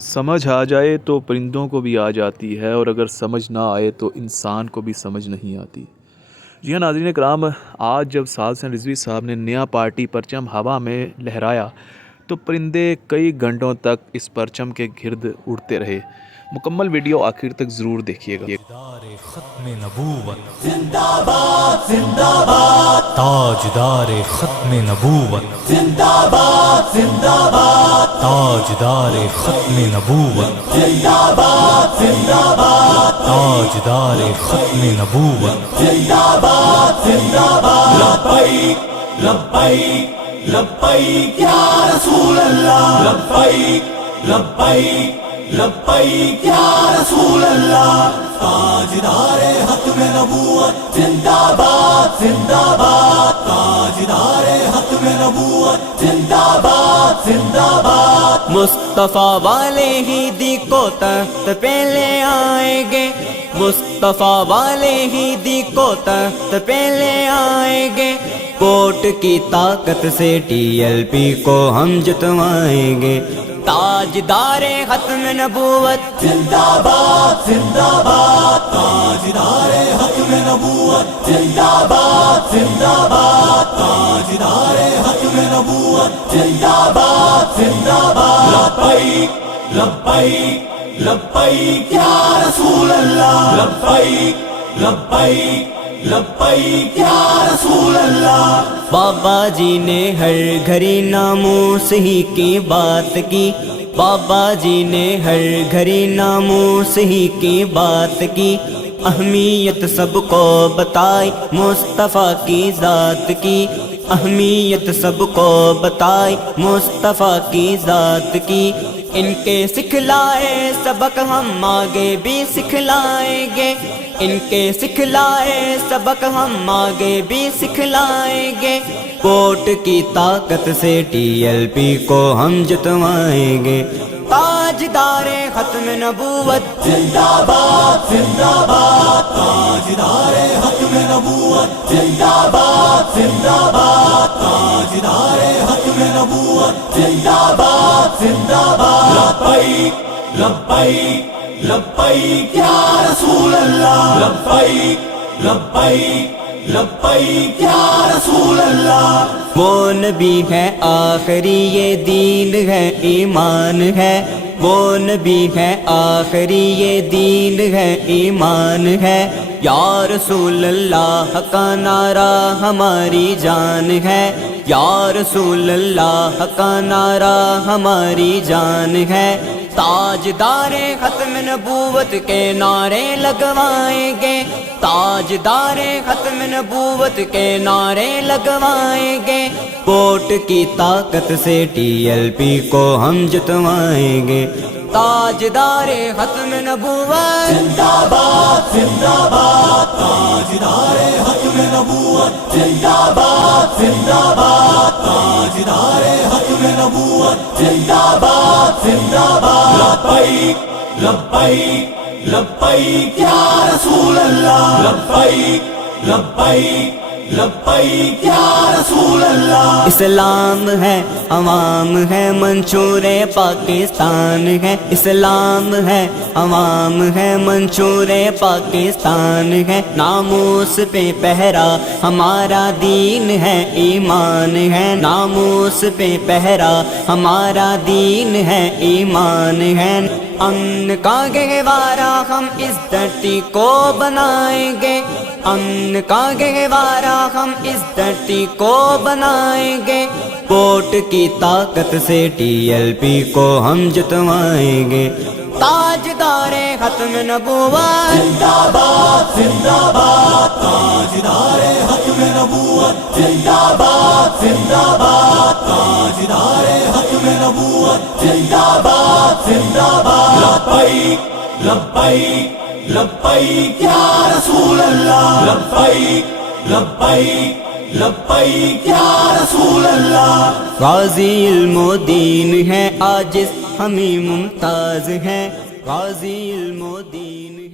سمجھ آ جائے تو پرندوں کو بھی آ جاتی ہے، اور اگر سمجھ نہ آئے تو انسان کو بھی سمجھ نہیں آتی۔ جی ہاں ناظرین کرام، آج جب سعد حسین رضوی صاحب نے نیا پارٹی پرچم ہوا میں لہرایا تو پرندے کئی گھنٹوں تک اس پرچم کے گرد اڑتے رہے۔ مکمل ویڈیو آخر تک ضرور دیکھیے گا۔ تاجدار ختم نبوت زندہ باد، زندہ باد، تاجدار ختم نبوت زندہ باد، زندہ باد، تاجدار ختم نبوت زندہ باد، زندہ باد، تاجدار ختم نبوت زندہ باد، زندہ باد، لبیک لبیک لبیک یا رسول اللہ، لبیک لبیک لبیک یا رسول اللہ، تاجدار ختم نبوت زندہ باد، زندہ باد، تاجدار ختم نبوت زندہ باد، زندہ باد، مصطفیٰ والے ہی دی کو تخت پہ لے آئیں گے، مصطفیٰ والے ہی دی کو تخت پہ لے آئیں گے، ووٹ کی طاقت سے ٹی ایل پی کو ہم جتوائیں گے، تاجدار ختم نبوت زندہ باد، زندہ باد، تاجدار ختم نبوت زندہ باد، زندہ باد، تاجدار ختم نبوت زندہ باد، زندہ باد، لبیک لبیک لبیک یا رسول اللہ، لبیک لبیک لبیک یا رسول اللہ، بابا جی نے ہر گھڑی ناموس ہی کی بات کی، بابا جی نے ہر گھڑی ناموس ہی کی بات کی، اہمیت سب کو بتائی مصطفیٰ کی ذات کی، اہمیت سب کو بتائی مصطفیٰ کی ذات کی، ان کے سکھلائے سبق ہم آگے بھی سکھلائیں گے، ان کے سکھلائے سبق ہم آگے بھی سکھلائیں گے، ووٹ کی طاقت سے ٹی ایل پی کو ہم جتوائیں گے، تاجدار ختم نبوت زندہ باد، زندہ باد، تاجدار ختم نبوت زندہ باد، زندہ باد، تاجدار ختم نبوت زندہ باد، زندہ باد، لبیک لبیک لبیک یا رسول اللہ، لبیک لبیک لبیک یا رسول اللہ، وہ نبی ہے آخری یہ دین ہے ایمان ہے، وہ نبی ہے آخری یہ دین ہے ایمان ہے، یا رسول اللہ کا نعرہ ہماری جان ہے، یا رسول اللہ کا نعرہ ہماری جان ہے، تاجدار ختم نبوت کے نعرے لگوائیں گے، تاجدار ختم نبوت کے نعرے لگوائیں گے، ووٹ کی طاقت سے ٹی ایل پی کو ہم جتوائیں گے، تاجدار ختم نبوت زندہ باد، زندہ باد، تاجدار ختم نبوت زندہ باد، زندہ باد، تاجدار ختم نبوت زندہ باد، زندہ باد، لبیک لبیک لبیک یا رسول اللہ، لبیک لبیک لبیک یا رسول اللہ، اسلام ہے عوام ہے منشور پاکستان ہے، اسلام ہے عوام ہے منشور پاکستان ہے، ناموس پہ پہرا ہمارا دین ہے ایمان ہے، ناموس پہ پہرا ہمارا دین ہے ایمان ہے، امن کا گہوارہ ہم اس دھرتی کو بنائیں گے، امن کا گہوارہ ہم اس دھرتی کو بنائیں گے، ووٹ کی طاقت سے ٹی ایل پی کو ہم جتوائیں گے، تاجدار ختم نبوت زندہ باد، زندہ باد، تاجدار ختم نبوت زندہ باد، زندہ باد، تاجدار ختم نبوت زندہ باد، زندہ باد، لبیک لبیک لبیک یا رسول اللہ، لبیک لبیک لبیک یا رسول اللہ، غازی علم و دین ہے عاجز ہمیں ممتاز ہے، غازی علم و دین